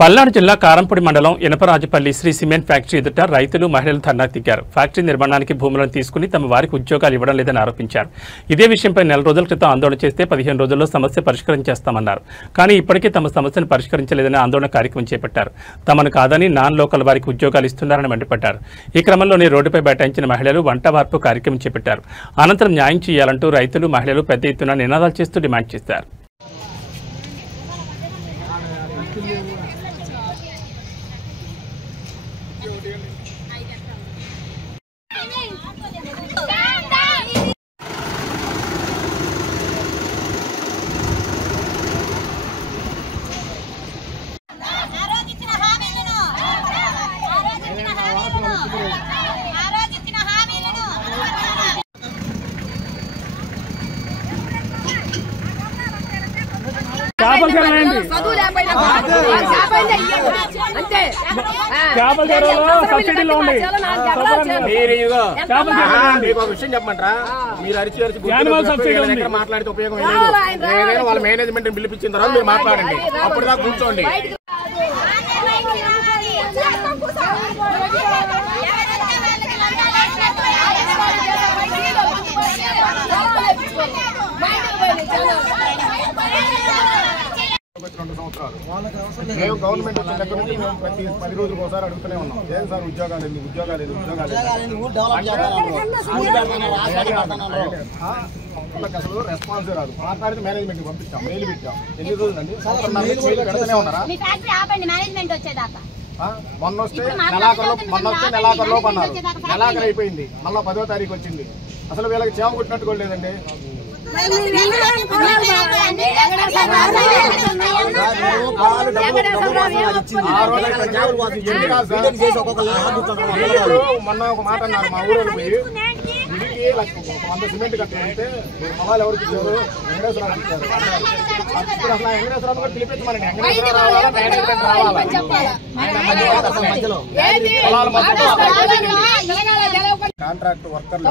పల్నాడు జిల్లా కారంపూడి మండలం ఇనపరాజుపల్లి Shri cement factory ఎదుట రైతులు మహిళలు ధర్నా దిగారు. ఫ్యాక్టరీ నిర్మాణానికి భూములను తీసుకుని తమ వారికి ఉద్యోగాలు ఇవ్వడం లేదని ఆరోపించారు. ఇదే విషయంపై నెల రోజుల క్రితం ఆందోళన చేస్తే 15 రోజుల్లో సమస్య పరిష్కరించేస్తామన్నారు. కానీ ఇప్పటికీ తమ సమస్యను పరిష్కరించలేదని ఆందోళన కార్యక్రమం చేపట్టారు. తమను కాదని నాన్ లోకల్ వారికి ఉద్యోగాలు ఇస్తున్నారని మండిపడ్డారు. ఈ క్రమంలోనే రోడ్డుపై బైఠాయించిన మహిళలు వంట వార్పు కార్యక్రమం చేపట్టారు. అనంతరం న్యాయం చేయాలంటూ రైతులు మహిళలు పెద్ద ఎత్తున నినాదాలు చేస్తూ డిమాండ్ చేశారు. విషయం చెప్పమంటారా? మీరు అరిచి మాట్లాడితే ఉపయోగం లేదు. ఏదైనా వాళ్ళ మేనేజ్మెంట్ పిలిపించిన తర్వాత మీరు మాట్లాడండి. అప్పుడు దాకా కూర్చోండి. మేము గవర్నమెంట్ వచ్చిన దగ్గర నుంచి మేము ప్రతి 10 రోజులకు ఒకసారి అడుగుతూనే ఉన్నాం. ఏం సార్ ఉద్యోగాలు ఏంది, ఉద్యోగాలు ఏది, ఉద్యోగాలు అసలు రెస్పాన్స్ రాదు. మాట్లాడితే మేనేజ్మెంట్ పంపించాం, మెయిల్ పెట్టాం. ఎన్ని రోజులు అండి? పెడుతూనే ఉన్నారా? మొన్న వస్తే నెలాఖరు లోపు అన్నారు. నెలాఖరు అయిపోయింది, మళ్ళీ 10వ తారీఖు వచ్చింది. అసలు వీళ్ళకి చేమ కొట్టినట్టు కూడా లేదండి. మొన్న ఒక మాట అన్నారు మా ఊరు పోయి, గుడికి 100 సిమెంట్ కట్టాలంటే మొహాలు ఎవరికి ఇచ్చారు? వెంకటేశ్వరరావు ఇచ్చారు. ఇప్పుడు అసలు వెంకటేశ్వరరావు కూడా పిలిపించమని, వెంకటేశ్వరరావు రావాలా, మేనేజ్మెంట్ రావాలా? కాంట్రాక్ట్ వర్కర్లు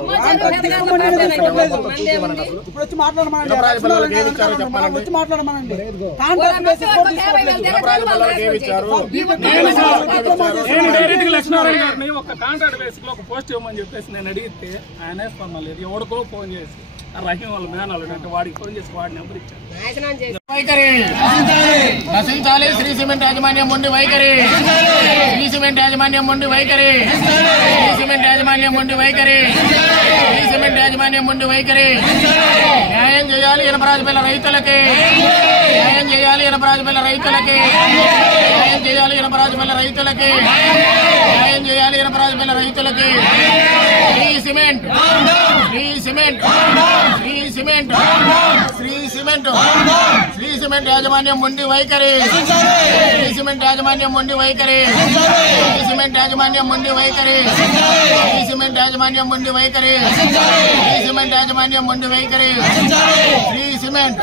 లక్ష్మీనారాయణ గారిని ఒక కాంట్రాక్ట్ బేసిక్ లో ఒక పోస్ట్ ఇవ్వమని చెప్పేసి నేను అడిగితే ఆయన వేసుకున్నాను. ఎవరికో ఫోన్ చేసి రహీం వాళ్ళ మేనాలు అంటే వాడికి ఫోన్ చేసి వాడి నెంబర్ ఇచ్చాను. నశించాలి శ్రీ సిమెంట్ యాజమాన్యం ఉండి వైఖరి, శ్రీ సిమెంట్ యాజమాన్యం ఉండి వైఖరి, శ్రీ సిమెంట్ యాజమాన్యం ఉండి వైఖరి, శ్రీ సిమెంట్ యాజమాన్యం ఉండి వైఖరి. న్యాయం చేయాలి ఇనపరాజుపల్లి రైతులకి, న్యాయం చేయాలి ఇనపరాజుపల్లి రైతులకి, న్యాయం చేయాలి ఇనపరాజుపల్లి రైతులకి, న్యాయం చేయాలి ఇనపరాజుపల్లి రైతులకి. Shri cement, Shri cement, Shri cement, Shri cement, Shri cement యాజమాన్యం ఉండి వైఖరి, శ్రీ సిమెంట్ యాజమాన్యం ఉండి వైఖరి, శ్రీ సిమెంట్ యాజమాన్యం ఉండి వైఖరి, శ్రీ సిమెంట్ యాజమాన్యం ఉండి వైఖరి, శ్రీ సిమెంట్ యాజమాన్యం ఉండి వైఖరి, శ్రీ సిమెంట్.